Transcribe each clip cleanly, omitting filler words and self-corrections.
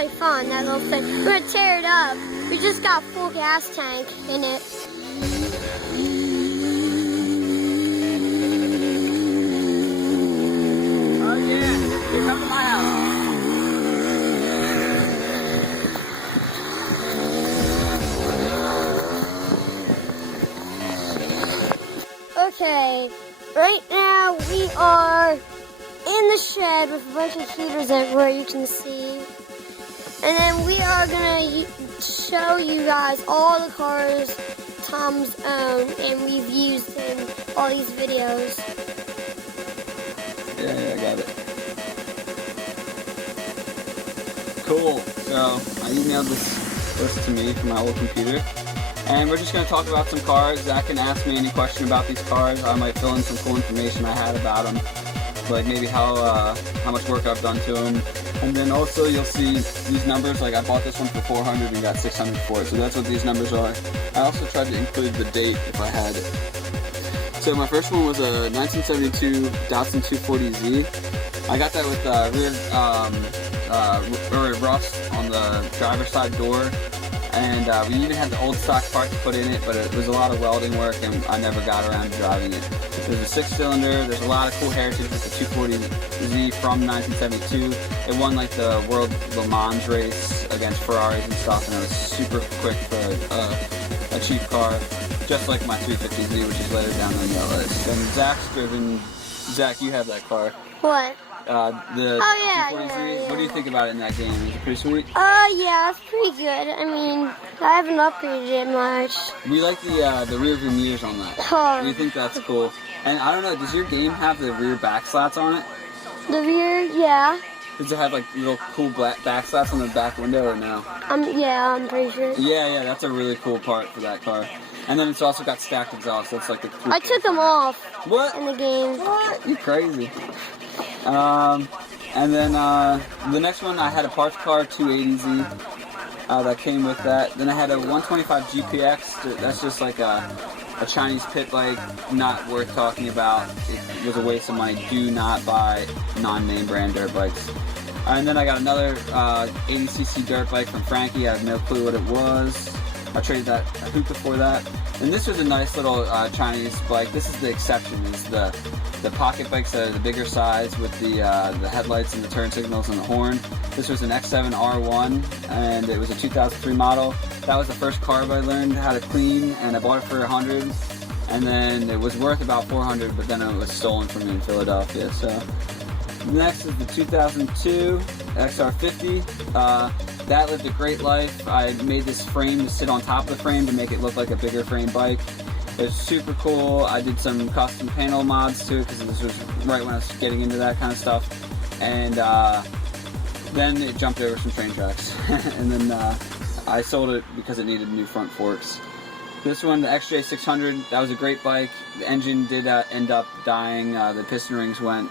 really fun, that little thing. We're gonna tear it up. We just got a full gas tank in it. Oh yeah, you come to my house. Okay, right now we are in the shed with a bunch of heaters everywhere you can see. And then we are gonna show you guys all the cars Tom's own and we've used in all these videos. Yeah, I got it. Cool. So I emailed this list to me from my old computer. And we're just going to talk about some cars. Zach can ask me any question about these cars. I might fill in some cool information I had about them. Like maybe how much work I've done to them. And then also you'll see these numbers. Like I bought this one for 400 and got 600 for it. So that's what these numbers are. I also tried to include the date if I had it. So my first one was a 1972 Datsun 240Z. I got that with rear rust on the driver's side door. And we even had the old stock part to put in it, but it was a lot of welding work and I never got around to driving it. There's a 6-cylinder, there's a lot of cool heritage with the 240Z from 1972. It won like the World Le Mans race against Ferraris and stuff, and it was super quick for a cheap car, just like my 350Z, which is later down on the list. And Zach's driven, Zach, you have that car. What? The 240Z. Yeah. What do you think about it in that game? Is it pretty sweet? Yeah, it's pretty good. I mean, I haven't upgraded it much. We like the rear view mirrors on that. Oh. We think that's cool. And I don't know, does your game have the rear back slats on it? The rear, yeah. Does it have like little cool back slats on the back window or no? Yeah, I'm pretty sure. Yeah, that's a really cool part for that car. And then it's also got stacked exhaust. That's like the cool I took them off. What? In the game. What? You're crazy. And then the next one, I had a parts car 280Z that came with that. Then I had a 125 GPX. That's just like a Chinese pit bike, not worth talking about. It was a waste of money. Do not buy non-name brand dirt bikes. And then I got another 80cc dirt bike from Frankie. I have no clue what it was. I traded that a Hoopah for that. And this was a nice little Chinese bike. This is the exception, is the pocket bikes that are the bigger size with the headlights and the turn signals and the horn. This was an X7 R1 and it was a 2003 model. That was the first carb I learned how to clean, and I bought it for 100, and then it was worth about 400, but then it was stolen from me in Philadelphia. So next is the 2002 XR50. That lived a great life. I made this frame to sit on top of the frame to make it look like a bigger frame bike. It was super cool. I did some custom panel mods to it because this was right when I was getting into that kind of stuff. And then it jumped over some train tracks. And then I sold it because it needed new front forks. This one, the XJ600, that was a great bike. The engine did end up dying. The piston rings went.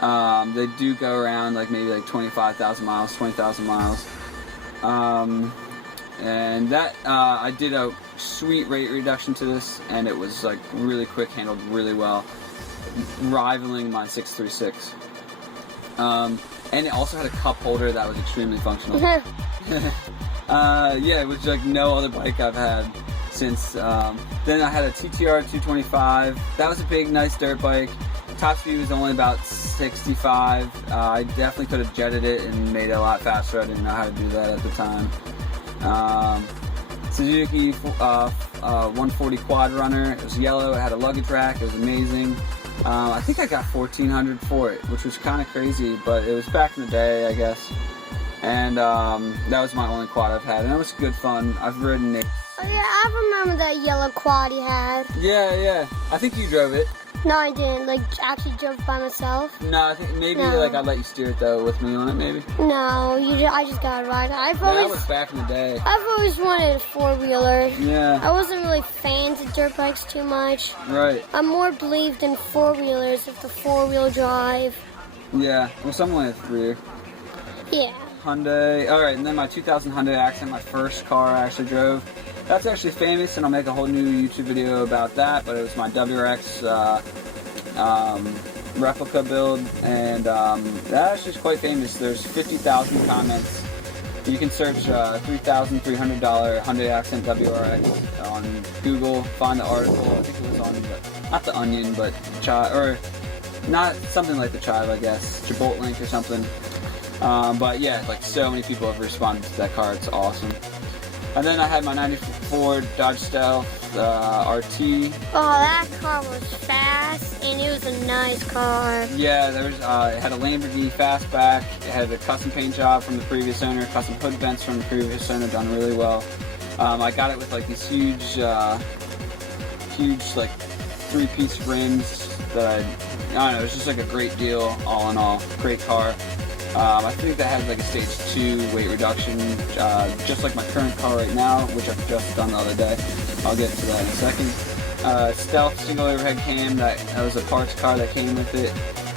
They do go around like maybe like 25,000 miles, 20,000 miles. And that, I did a sweet rate reduction to this, and it was like really quick, handled really well, rivaling my 636. And it also had a cup holder that was extremely functional. Yeah, it was like no other bike I've had since. Then I had a TTR 225. That was a big, nice dirt bike. Top speed was only about 65. I definitely could have jetted it and made it a lot faster. I didn't know how to do that at the time. Suzuki 140 quad runner. It was yellow. It had a luggage rack. It was amazing. I think I got $1,400 for it, which was kind of crazy, but it was back in the day, I guess. And that was my only quad I've had, and it was good fun. I've ridden it. Oh yeah, I remember that yellow quad you had. Yeah. I think you drove it. No, I didn't. Like, actually drove by myself. No, I think maybe like I'd let you steer it though with me on it, maybe. No, I just got to ride it. That was back in the day. I've always wanted a four-wheeler. Yeah. I wasn't really fans of dirt bikes too much. Right. I'm more believed in four-wheelers with the four-wheel drive. Yeah. Well, someone had rear. Yeah. Hyundai. All right, and then my 2000 Hyundai Accent, my first car I actually drove. That's actually famous, and I'll make a whole new YouTube video about that, but it was my WRX replica build, and that actually is quite famous. There's 50,000 comments You can search $3,300 Hyundai Accent WRX on Google, find the article. I think it was on, not the Onion, but or not something like the Chive, I guess, Chipotle Link or something. But yeah, like so many people have responded to that car. It's awesome. And then I had my '94 Dodge Stealth RT. Oh, that car was fast, and it was a nice car. Yeah, there was. It had a Lamborghini Fastback. It had a custom paint job from the previous owner, custom hood vents from the previous owner, done really well. I got it with like these huge like 3-piece rims that I don't know. It was just like a great deal, all in all. Great car. I think that has like a stage 2 weight reduction, just like my current car right now, which I've just done the other day. I'll get to that in a second. Stealth single overhead cam, that was a parts car that came with it.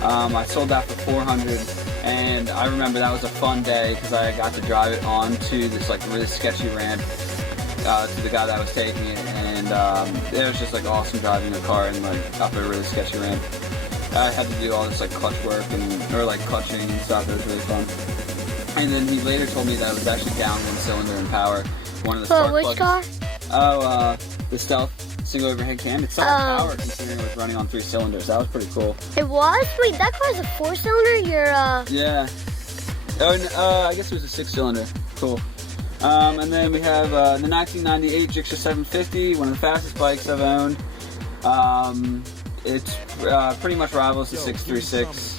I sold that for $400, and I remember that was a fun day because I got to drive it onto this like really sketchy ramp to the guy that was taking it, and it was just like awesome driving a car and like up a really sketchy ramp. I had to do all this like clutch work or like clutching and stuff. It was really fun. And then he later told me that it was actually down 1 cylinder in power. One of the spark which car? Oh, the Stealth single overhead cam. It's power considering it was running on 3 cylinders. That was pretty cool. It was? Wait, that car's a 4-cylinder? Yeah. Oh, I guess it was a 6-cylinder. Cool. And then we have the 1998 Gixxer 750, one of the fastest bikes I've owned. It's pretty much rivals the 636.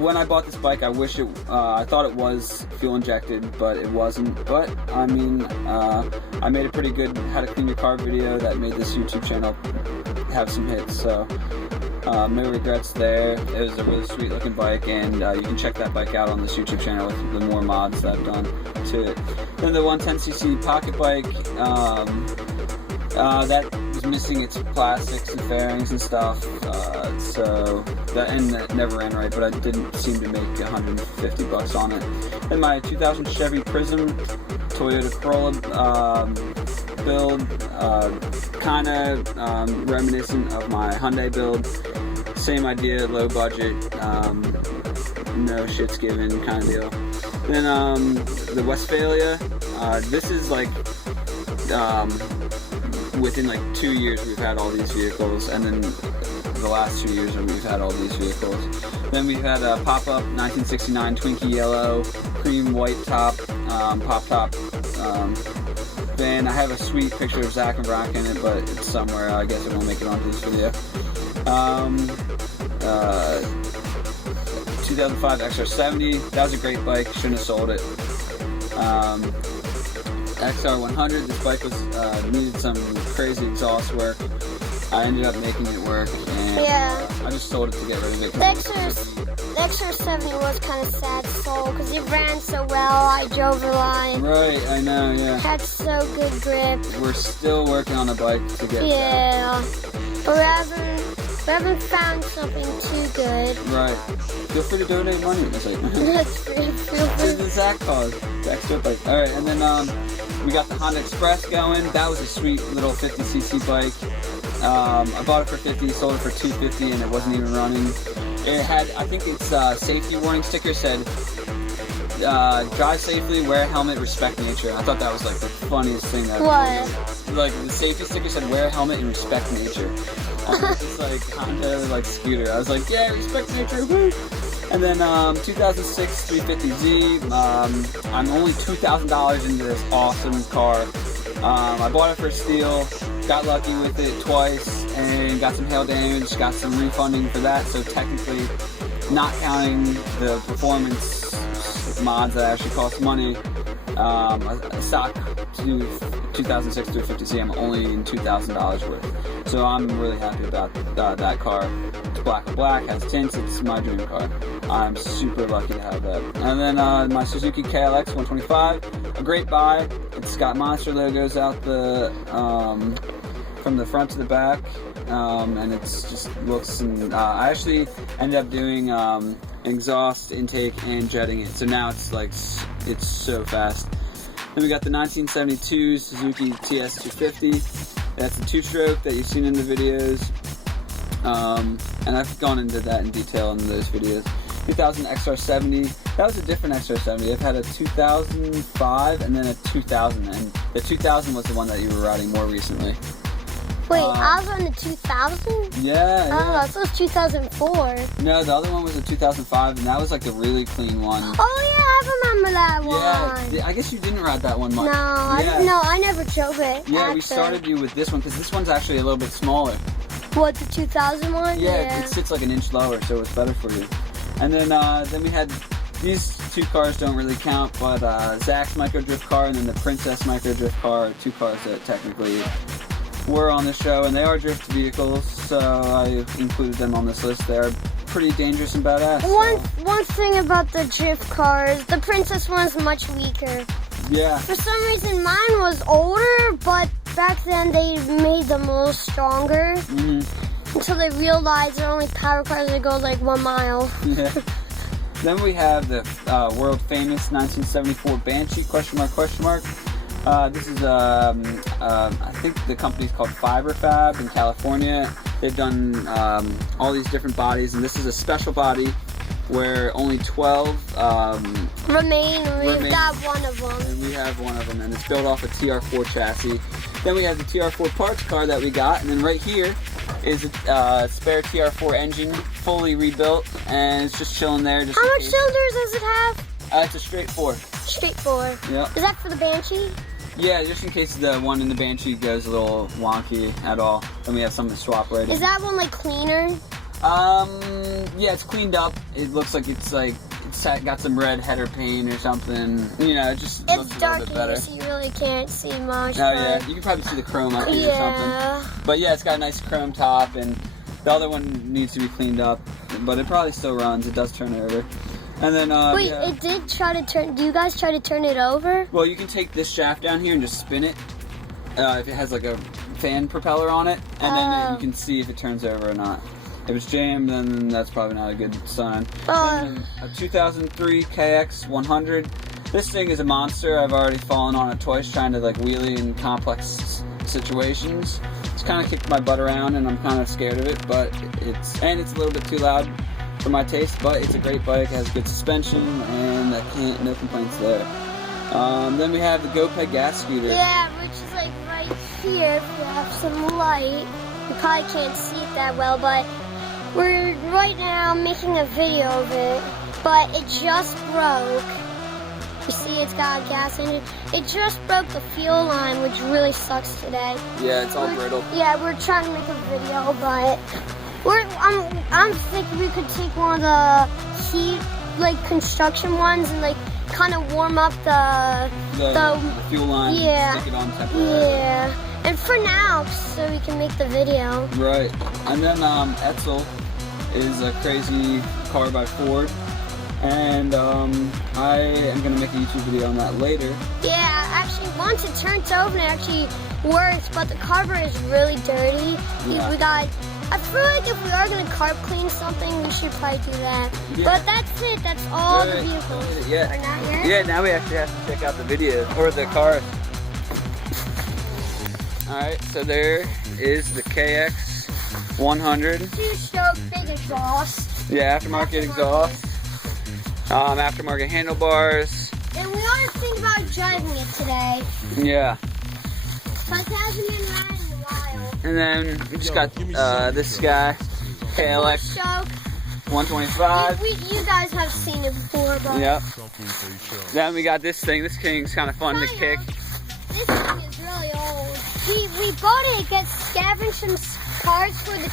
When I bought this bike, I wish I thought it was fuel injected, but it wasn't. But I mean, I made a pretty good how to clean your car video that made this YouTube channel have some hits. So no regrets there. It was a really sweet looking bike, and you can check that bike out on this YouTube channel with the more mods that I've done to it. Then the 110cc pocket bike. That was missing its plastics and fairings and stuff, so that never ran right, but I didn't seem to make $150 on it. Then my 2000 Chevy Prism Toyota Corolla build, kind of reminiscent of my Hyundai build. Same idea, low budget, no shits given kind of deal. Then the Westphalia, this is like within like 2 years we've had all these vehicles, and then the last 2 years we've had all these vehicles. Then we've had a pop-up 1969 Twinkie yellow, cream white top, pop top. Then I have a sweet picture of Zach and Brock in it, but it's somewhere. I guess it won't make it onto this video. 2005 XR70, that was a great bike, shouldn't have sold it. XR100, this bike was needed some crazy exhaust work. I ended up making it work, and I just sold it to get rid of it. The XR70 was kind of sad soul because it ran so well. I drove a lot. Right, I know, yeah. Had so good grip. We're still working on a bike to get that. But we haven't found something too good. Right. Feel free to donate money. It's like, that's free. This is the Zach cause. Zach's good bike. Alright, and then we got the Honda Express going. That was a sweet little 50cc bike. I bought it for $50, sold it for $250, and it wasn't even running. It had, I think its safety warning sticker said, drive safely, wear a helmet, respect nature. I thought that was like the funniest thing that like the safety sticker said, wear a helmet and respect nature. It's like Honda like scooter. I was like, yeah, respect nature, woo! And then 2006 350Z. I'm only $2,000 into this awesome car. I bought it for a steal, got lucky with it twice, and got some hail damage, got some refunding for that. So technically, not counting the performance mods that actually cost money, a stock 2006 350Z, I'm only in $2,000 worth. So I'm really happy about that car. It's black and black, has tints, it's my dream car. I'm super lucky to have that. And then my Suzuki KLX 125, a great buy. It's got monster logos out the from the front to the back, and it's just looks. And I actually ended up doing exhaust intake and jetting it, so now it's like it's so fast. Then we got the 1972 Suzuki TS250. That's the two-stroke that you've seen in the videos, and I've gone into that in detail in those videos. 2000 XR70. That was a different XR70. I've had a 2005 and then a 2000, and the 2000 was the one that you were riding more recently. Wait, I was on the 2000? Yeah. Oh, that was 2004. No, the other one was a 2005, and that was like the really clean one. Oh yeah, I remember that one. Yeah, I guess you didn't ride that one much. No, I never drove it. Yeah, actually. we started you with this one because this one's actually a little bit smaller. What, the 2000 one? Yeah, it sits like an inch lower, so it's better for you. And then we had, these two cars don't really count, but Zach's micro drift car and then the Princess micro drift car, two cars that technically were on the show, and they are drift vehicles, so I included them on this list. They're pretty dangerous and badass. One thing about the drift cars, the Princess one is much weaker. Yeah. For some reason, mine was older, but back then they made them a little stronger. Until they realized they're only power cars that go like 1 mile. Yeah. Then we have the world famous 1974 Banshee, question mark. This is, I think the company's called Fiber Fab in California. They've done all these different bodies, and this is a special body where only 12 remain. We've got one of them. And we have one of them, and it's built off a TR4 chassis. Then we have the TR4 parts car that we got, and then right here is a spare TR4 engine, fully rebuilt, and it's just chilling there. Just How much cylinders does it have? It's a straight 4. Straight 4. Yeah. Is that for the Banshee? Yeah, just in case the one in the Banshee goes a little wonky at all, then we have something to swap ready. Is that one like cleaner? Yeah, it's cleaned up. It looks like it's got some red header paint or something. You know, it just looks a little bit better. It's dark here, so you really can't see much. Oh yeah, you can probably see the chrome up here or something. But yeah, it's got a nice chrome top, and the other one needs to be cleaned up, but it probably still runs. It does turn over. And then, wait, it did try to turn. Do you guys try to turn it over? Well, you can take this shaft down here and just spin it. If it has like a fan propeller on it, and then you can see if it turns over or not. If it's jammed, then that's probably not a good sign. A 2003 KX 100. This thing is a monster. I've already fallen on it twice trying to like wheelie in complex situations. It's kind of kicked my butt around, and I'm kind of scared of it. But it's a little bit too loud for my taste. But it's a great bike. It has good suspension, and no complaints there. Then we have the GoPed gas scooter. Yeah, which is like right here. If you have some light, you probably can't see it that well, but we're right now making a video of it. But it just broke. You see, it's got a gas engine. It just broke the fuel line, which really sucks today. Yeah, it's all brittle. Yeah, we're trying to make a video, but I'm thinking we could take one of the heat, like construction ones, and like kind of warm up the fuel line. Yeah. Stick it on temporarily. Yeah. And for now, so we can make the video. Right. And then Etzel is a crazy car by Ford. And I am going to make a YouTube video on that later. Yeah, actually, once it turns over, it actually works, but the carburetor is really dirty. Yeah. I feel like if we are going to carb clean something, we should probably do that. Yeah. But that's it. That's all the vehicles. Yeah. Or not yet? Yeah, now we actually have to check out the video, or the car. Alright, so there is the KX 100. 2-stroke, big exhaust. Yeah, aftermarket exhaust. Aftermarket handlebars. And we are thinking about driving it today. Yeah. But it hasn't been riding in a while. And then we just got this guy, KLX 125. You guys have seen it before, but... Yep. Then we got this thing. This thing's kind of fun to kick. This thing is really old. We bought it to get scavenged some parts for the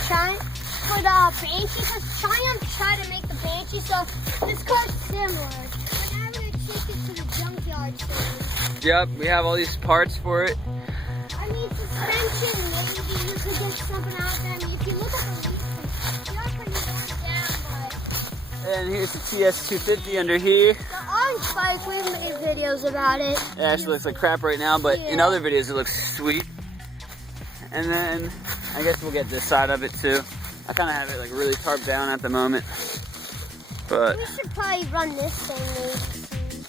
Banshee, because Triumph tried to make the Banshee, so this car's similar. But now we're going to take it to the junkyard soon. Yep, we have all these parts for it. I mean, suspension, maybe you could get something out there. I mean, if you look at the leases, you're pretty worn down, but... And here's the TS250 under here. The orange bike, we've made videos about it. It actually looks like crap right now, but in other videos it looks sweet. And then, I guess we'll get this side of it too. I kind of have it like really tarped down at the moment. But we should probably run this thing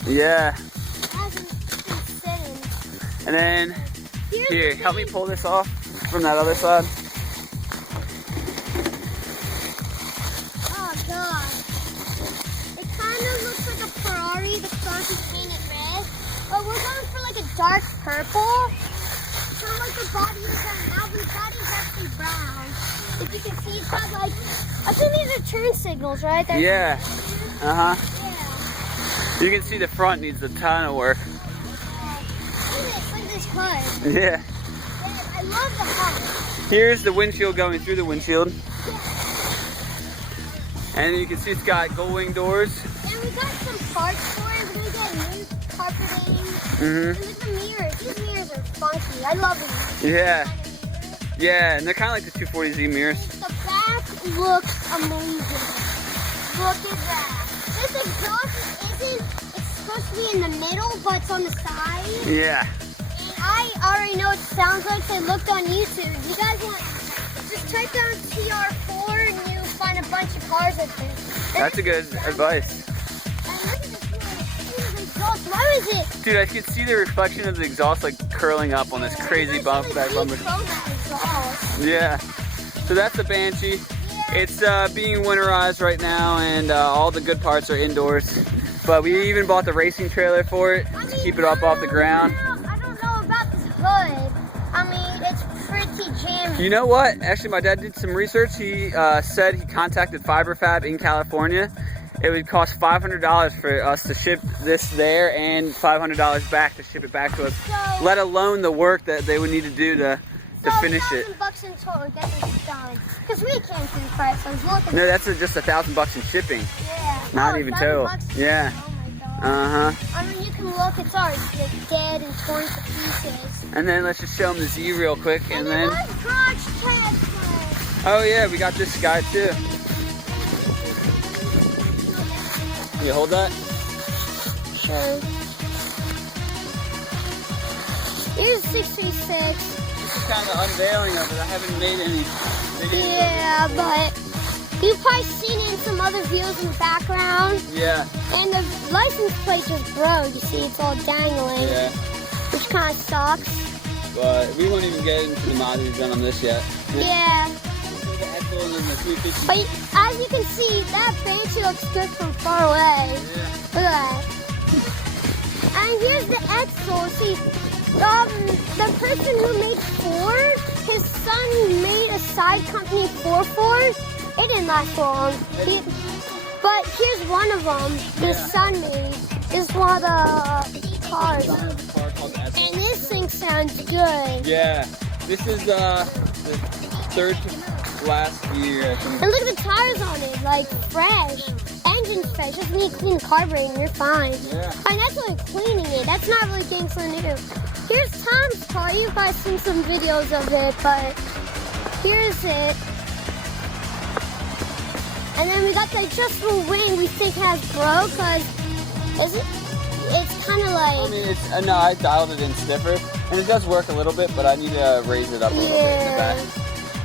maybe. Yeah. It hasn't been sitting. And then, here, help me pull this off from that other side. Oh god. It kind of looks like a see the front is painted red, but we're going for like a dark purple. Kind of like the body is now, but the body is actually brown. If you can see, it's got like, I think these are turn signals, right? That's Yeah. Uh-huh. Yeah. You can see the front needs a ton of work. Look at this car. Yeah. I love the car. Here's the windshield going through the windshield. And you can see it's got gold wing doors. And we got some parts for it. We're gonna get new carpeting. Mm-hmm. And look at the mirrors. These mirrors are funky. I love them. Yeah. Yeah, and they're kind of like the 240Z mirrors. The back looks amazing. Look at that. This exhaust isn't, it's supposed to be in the middle, but it's on the side. Yeah. And I already know what it sounds like, so I looked on YouTube. If you guys want, just type down TR4 and you find a bunch of cars with this. That's a good advice. And look at this exhaust. Why was it? Dude, I could see the reflection of the exhaust like curling up on this crazy bump back bumper. Yeah. So that's the Banshee. It's being winterized right now, and all the good parts are indoors. But we even bought the racing trailer for it to keep it up off the ground. I don't know about this hood. I mean, it's pretty jammy. You know what? Actually, my dad did some research. He said he contacted FiberFab in California. It would cost $500 for us to ship this there and $500 back to ship it back to us, So, let alone the work that they would need to do to finish it. $1,000 in total to get this done. Because we came to the price. I was looking. No, that's just $1,000 in shipping. Yeah. Not even total. $1,000? Yeah. Oh my god. Uh-huh. I mean, you can look. It's already like dead and torn to pieces. And then let's just show them the Z real quick, and then. Garage tag. Oh yeah, we got this guy too. You hold that? Sure. Here's 636. This is kind of unveiling of it. I haven't made any videos. Yeah, but you've probably seen it in some other videos in the background. Yeah. And the license plate just broke. You see, it's all dangling. Yeah. Which kind of sucks. But we won't even get into the mod we've done on this yet. Yeah. The Echo and then the 350. But as you can see, that Banshee looks good from far away. Yeah. Look at that. And here's the Edsel. See, the person who made Ford, his son made a side company for Ford. It didn't last long. But here's one of them. His son made. This is one of the cars. And this thing sounds good. Yeah. This is the third to last year, I think. And look at the tires on it, like fresh. Engine's fresh. Just need to clean the carburetor, you're fine. Yeah. And that's only cleaning it. That's not really getting something new. Here's Tom's car. You've probably seen some videos of it, but here's it. And then we got the adjustable wing we think has broke, because it's kind of like... I mean, no, I dialed it in stiffer, and it does work a little bit, but I need to raise it up a little bit in the back.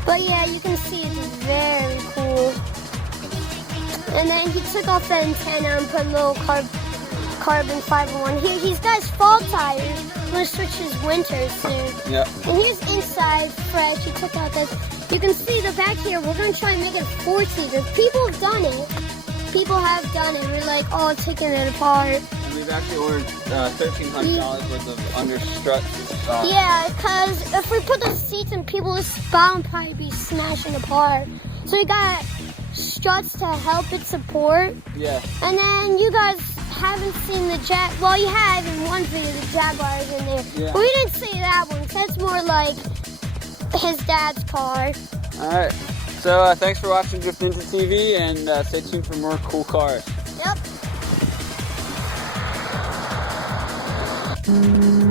But yeah, you can see it's very cool. And then he took off the antenna and put a little carbon fiber one. Here, he's got his fall tires. I'm going to switch his winters soon. Yeah. And here's inside fresh. He took out this. You can see the back here. We're going to try and make it 4-seater. People have done it. People have done it. We're like all taking it apart. And we've actually ordered $1,300 worth of under struts. Yeah, because if we put the seats in people's spot, it'll probably be smashing apart. So we got struts to help it support. Yeah. And then you guys haven't seen the well, you have in one video, the Jaguars in there. Yeah. But we didn't see that one, so that's more like his dad's car. Alright. So thanks for watching DNTV, and stay tuned for more cool cars. Yep. Mm-hmm.